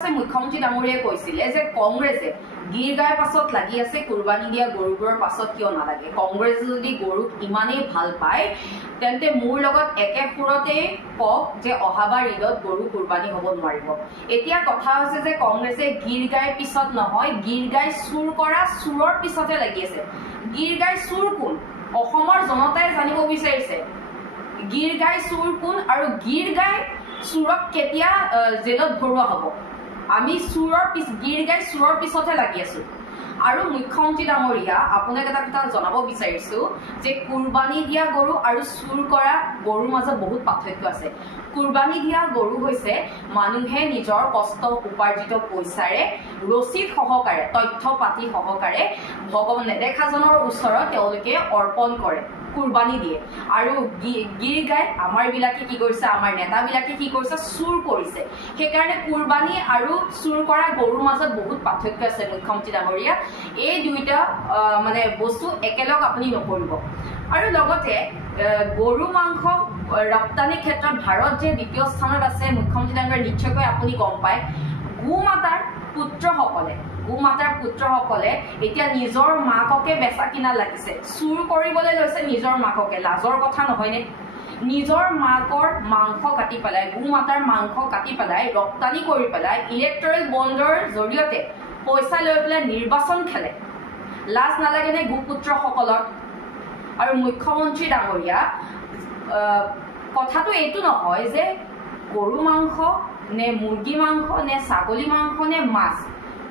মুখ্যমন্ত্ৰী ডাঙৰীয়াই কৈছিলে যে কংগ্ৰেছে গিৰ গাইৰ পাছত লাগি আছে কুৰবানী দিয়া গৰুবোৰৰ পাছত কিয় নালাগে কংগ্ৰেছে যদি গৰুক ইমানেই ভাল পায় তেন্তে মোৰ লগত একে সুৰতে কক যে অহাবাৰ ঈদত গৰু কুৰবানী হ'ব নোৱাৰিব এতিয়া কথা হৈছে যে কংগ্ৰেছে গিৰ গাইৰ পিছত নহয় গিৰ গাই চুৰ কৰা চুৰৰ পিছতে লাগি আছে গিৰ গাই চুৰ কোন অসমৰ জনতাই জানিব বিচাৰিছে গিৰ গাই চুৰ কোন আৰু গিৰ গাই চুৰক কেতিয়া জেলত ভৰোৱা হ'ব আমি গিৰ গাই চুৰৰ পিছতে লাগি আছো আৰু মুখ্যমন্ত্ৰী ডাঙৰীয়া আপোনাক এটা কথা জনাব বিচাৰিছো যে কুৰবানী দিয়া গৰু আৰু চুৰ কৰা গৰুৰ মাজত বহুত পাৰ্থক্য আছে কুৰবানী দিয়া গৰু হৈছে মানুহে নিজৰ কষ্ট উপাৰ্জিত পইচাৰে ৰচিদ সহকাৰে তথ্য পাতি সহকাৰে ভগৱান নেদেখাজনৰ ওচৰত তেওঁলোকে অৰ্পণ কৰে কুৰবানী দিয়ে আৰু গিৰ গাই আমাৰ বিলাকে কি কৰিছে আমাৰ নেতা বিলাকে কি কৰিছে চুৰ কৰিছে সেইকাৰণে কুৰবানী আৰু চুৰ কৰা গৰুৰ মাজত বহুত পাৰ্থক্য আছে মুখ্যমন্ত্ৰী ডাঙৰীয়া এই দুইটা মানে বস্তু একেলগ আপুনি নকৰিব আৰু লগতে গৰু মাংস ৰপ্তানি ক্ষেত্ৰত ভাৰত যে দ্বিতীয় স্থানত আছে মুখ্যমন্ত্ৰী ডাঙৰীয়া নিশ্চয়কৈ আপুনি গম পায় গোমাতাৰ পুত্ৰসকলে এতিয়া নিজৰ মাককে বেচা কিনা লাগিছে চুৰ কৰিবলৈ লৈছে নিজৰ মাককে লাজৰ কথা নহয়নে নিজৰ মাকৰ মাংস কাটি পেলাই গোমাতাৰ মাংস কাটি পেলাই ৰপ্তানি কৰি পেলাই ইলেক্ট্ৰল বণ্ডৰ জৰিয়তে পইচা লৈ পেলাই নিৰ্বাচন খেলে লাজ নালাগেনে গোপুত্ৰসকলৰ আৰু মুখ্যমন্ত্ৰী ডাঙৰীয়া কথাটো এইটো নহয় যে গৰু মাংস নে মুৰ্গী মাংস নে ছাগলী মাংস নে মাছ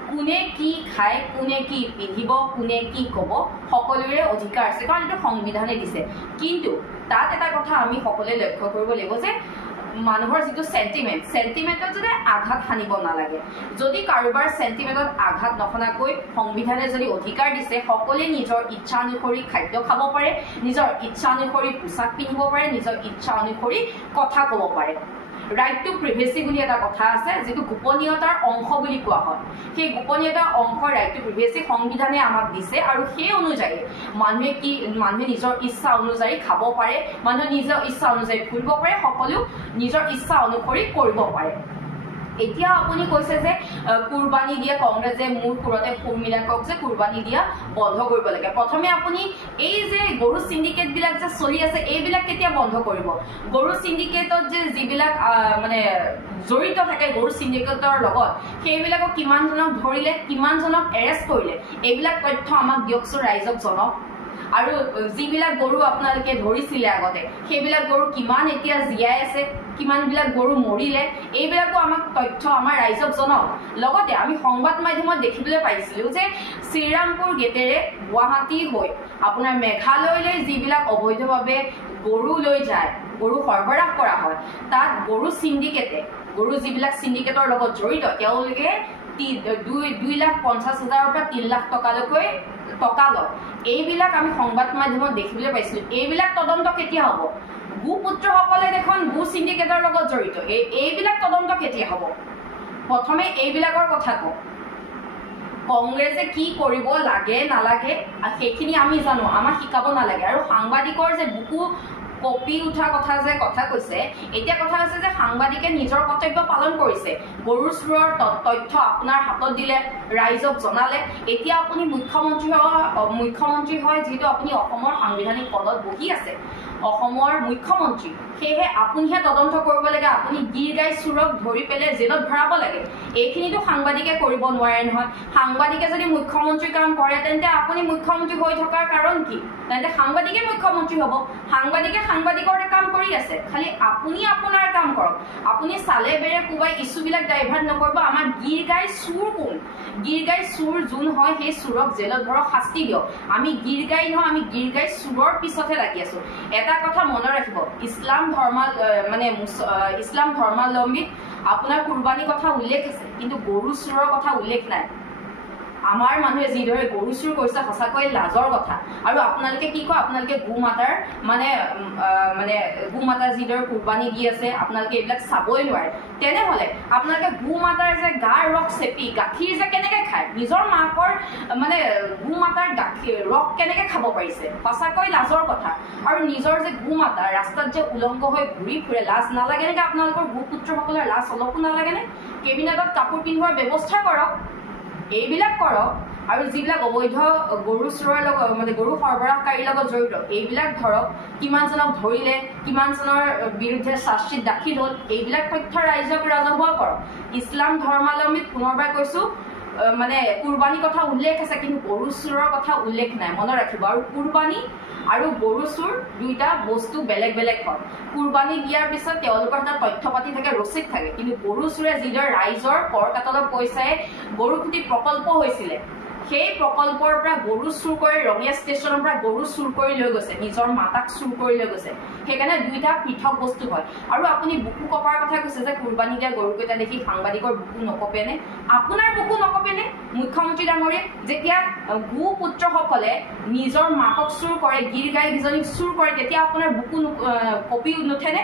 কোনে কি খায় কোনে কি পিন্ধিব কোনে কি ক'ব সকলোৰে অধিকাৰ আছে কাৰণ এইটো সংবিধানে দিছে কিন্তু তাত এটা কথা আমি সকলোৱে লক্ষ্য কৰিব লাগিব যে মানুহৰ যিটো চেণ্টিমেণ্টত যদি আঘাত সানিব নালাগে যদি কাৰোবাৰ চেণ্টিমেণ্টত আঘাত নসনাকৈ সংবিধানে যদি অধিকাৰ দিছে সকলোৱে নিজৰ ইচ্ছা অনুসৰি খাদ্য খাব পাৰে নিজৰ ইচ্ছা অনুসৰি পোছাক পিন্ধিব পাৰে নিজৰ ইচ্ছা অনুসৰি কথা ক'ব পাৰে ৰাইট টু প্ৰিভেচি বুলি এটা কথা আছে যেটো গোপনীয়তাৰ অংশ বুলি কোৱা হয় সেই গোপনীয়তাৰ অংশ ৰাইট টু প্ৰিভেচি সংবিধানে আমাক দিছে আৰু সেই অনুযায়ী মানুহে নিজৰ ইচ্ছা অনুযায়ী খাব পাৰে মানুহে নিজৰ ইচ্ছা অনুযায়ী ফুৰিব পাৰে সকলো নিজৰ ইচ্ছা অনুসৰি কৰিব পাৰে এতিয়া আপুনি কৈছে যে কুৰবানী দিয়া কংগ্ৰেছে মোৰ সুৰতে সুৰ মিলাই কক যে কুৰবানী দিয়া বন্ধ কৰিব লাগে প্ৰথমে আপুনি এই যে গৰু সিন্ডিকেট বিলাক যে চলি আছে এইবিলাক কেতিয়া বন্ধ কৰিব গৰু সিন্ডিকেটত যে যিবিলাক মানে জড়িত থাকে গৰু সিন্ডিকেটৰ লগত সেইবিলাকক কিমান জনক ধৰিলে কিমান জনক এৰেষ্ট কৰিলে এইবিলাক তথ্য আমাক দিয়কচোন ৰাইজক জনক আৰু যিবিলাক গৰু আপোনালোকে ধৰিছিলে আগতে সেইবিলাক গৰু কিমান এতিয়া জীয়াই আছে কিমান বিলাক গৰু মৰিলে এইবিলাকো আমাক তথ্য আমাৰ ৰাইজক জনক লগতে আমি সংবাদ মাধ্যমত দেখিবলৈ পাইছিলো যে শ্ৰীৰামপুৰ গেটেৰে গুৱাহাটী হৈ আপোনাৰ মেঘালয়লৈ যিবিলাক অবৈধভাৱে গৰু লৈ যায় গৰু সৰবৰাহ কৰা হয় তাত গৰু যিবিলাক সিন্ডিকেটৰ লগত জড়িত তেওঁলোকে 2,50,000 পৰা 3 লাখ টকালৈকৈ টকা লয় এইবিলাক আমি সংবাদ মাধ্যমত দেখিবলৈ পাইছিলো এইবিলাক তদন্ত কেতিয়া হ'ব গোপুত্ৰসকলে দেখোন গো সিন্ডিকেটৰ লগত জড়িত এইবিলাক তদন্ত কেতিয়া হ'ব প্ৰথমে এইবিলাকৰ কথা কওঁ কংগ্ৰেছে কি কৰিব লাগে নালাগে সেইখিনি আমি জানো আমাক শিকাব নালাগে আৰু সাংবাদিকৰ যে বুকু কপি উঠা কথা কৈছে এতিয়া কথা হৈছে যে সাংবাদিকে নিজৰ কৰ্তব্য পালন কৰিছে গৰুৰ চুৰৰ তথ্য আপোনাৰ হাতত দিলে ৰাইজক জনালে এতিয়া আপুনি মুখ্যমন্ত্ৰী হয় যেহেতু আপুনি অসমৰ সাংবিধানিক পদত বহি আছে অসমৰ মুখ্যমন্ত্ৰী সেয়েহে আপুনিহে তদন্ত কৰিব লাগে আপুনি গিৰ গাই চুৰক ধৰি পেলাই জেলত ভৰাব লাগে এইখিনিতো সাংবাদিকে কৰিব নোৱাৰে নহয় সাংবাদিকে যদি মুখ্যমন্ত্ৰী কাম কৰে তেন্তে আপুনি মুখ্যমন্ত্ৰী হৈ থকাৰ কাৰণ কি তেন্তে সাংবাদিকে মুখ্যমন্ত্ৰী হ'ব সাংবাদিকে সাংবাদিকৰ কাম কৰি আছে খালি আপুনি আপোনাৰ কাম কৰক আপুনি চালে বেৰে কোবাই ইছ্যুবিলাক ডাইভাৰ্ট নকৰিব আমাৰ গিৰ গাই চুৰ কোন গিৰ গাই চুৰ যোন হয় সেই চুৰক জেলত ভৰক শাস্তি দিয়ক আমি গিৰ গাই নহয় আমি গিৰ গাই চুৰৰ পিছতে লাগি আছো এটা কথা মনত ৰাখিব ইছলাম ধৰ্মাৱলম্বীত আপোনাৰ কুৰবানী কথা উল্লেখ আছে কিন্তু গৰু চুৰৰ কথা উল্লেখ নাই আমাৰ মানুহে যিদৰে গৰু চুৰ কৰিছে সঁচাকৈ লাজৰ কথা আৰু আপোনালোকে কি কয় আপোনালোকে গোমাতাৰ মানে গোমাতাৰ যিদৰে কুৰবানী দি আছে আপোনালোকে এইবিলাক চাবই নোৱাৰে তেনেহলে আপোনালোকে গোমাতাৰ যে গাৰ ৰস চেপি গাখীৰ যে কেনেকৈ খায় নিজৰ মাকৰ মানে গোমাতাৰ গাখীৰ ৰস কেনেকৈ খাব পাৰিছে সঁচাকৈ লাজৰ কথা আৰু নিজৰ যে গোমাতা ৰাস্তাত যে উলংগ হৈ ঘূৰি ফুৰে লাজ নালাগে নেকি আপোনালোকৰ গোপুত্ৰসকলৰ লাজ অলপো নালাগে নে কেবিনেটত কাপোৰ পিন্ধোৱাৰ ব্যৱস্থা কৰক এইবিলাক কৰক আৰু যিবিলাক অবৈধ গৰু চোৰৰ লগত মানে গৰু সৰবৰাহকাৰীৰ লগত জড়িত এইবিলাক ধৰক কিমানজনক ধৰিলে কিমানজনৰ বিৰুদ্ধে চাৰ্জশ্বিট দাখিল হ'ল এইবিলাক তথ্য ৰাইজক ৰাজহুৱা কৰক ইছলাম ধৰ্মাৱলম্বীক পুনৰবাৰ কৈছোঁ মানে কুৰবানী কথা উল্লেখ আছে কিন্তু গৰু চোৰৰ কথা উল্লেখ নাই মনত ৰাখিব আৰু কুৰবানী আৰু গৰু চোৰ দুইটা বস্তু বেলেগ বেলেগ হয় কুৰবানী দিয়াৰ পিছত তেওঁলোকৰ এটা তথ্য পাতি থাকে ৰচিদ থাকে কিন্তু গৰু চোৰে যিদৰে ৰাইজৰ কৰ কাতলৰ পইচাই গৰু খুটি প্ৰকল্প হৈছিলে সেই প্ৰকল্পৰ পৰা গৰু চুৰ কৰি ৰঙিয়া ষ্টেচনৰ পৰা গৰু চুৰ কৰি লৈ গৈছে নিজৰ মাতাক চুৰ কৰি লৈ গৈছে সেইকাৰণে দুইটা পৃথক বস্তু হয় আৰু আপুনি বুকু কপাৰ কথা কৈছে যে কুৰবানী দিয়া গৰুকেইটা দেখি সাংবাদিকৰ বুকু নকপেনে আপোনাৰ বুকু নকপেনে মুখ্যমন্ত্ৰী ডাঙৰীয়ে যেতিয়া গোপুত্ৰসকলে নিজৰ মাকক চুৰ কৰে গিৰ গাই কেইজনীক চুৰ কৰে তেতিয়া আপোনাৰ বুকু কপি নুঠেনে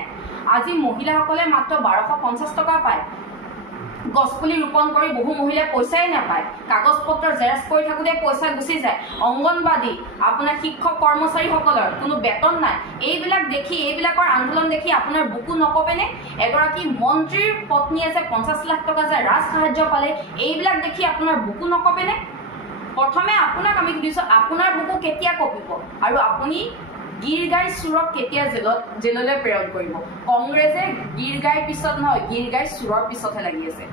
আজি মহিলাসকলে মাত্ৰ 1250 টকা পায় গছপুলি ৰোপণ কৰি বহু মহিলাই পইচাই নাপায় কাগজ পত্ৰ জেৰেক্স কৰি থাকোঁতে পইচা গুচি যায় অংগনবাদী আপোনাৰ শিক্ষক কৰ্মচাৰীসকলৰ কোনো বেতন নাই এইবিলাক দেখি এইবিলাকৰ আন্দোলন দেখি আপোনাৰ বুকু নকপেনে এগৰাকী মন্ত্ৰীৰ পত্নীয়ে যে 50 লাখ টকা যে ৰাজ সাহায্য পালে এইবিলাক দেখি আপোনাৰ বুকু নকপেনে প্ৰথমে আপোনাক আমি সুধিছোঁ আপোনাৰ বুকু কেতিয়া কপিব আৰু আপুনি গিৰ গাই চুৰক কেতিয়া জেললৈ প্ৰেৰণ কৰিব কংগ্ৰেছে গিৰ গাইৰ পিছত নহয় গিৰ গাই চুৰৰ পিছতহে লাগি আছে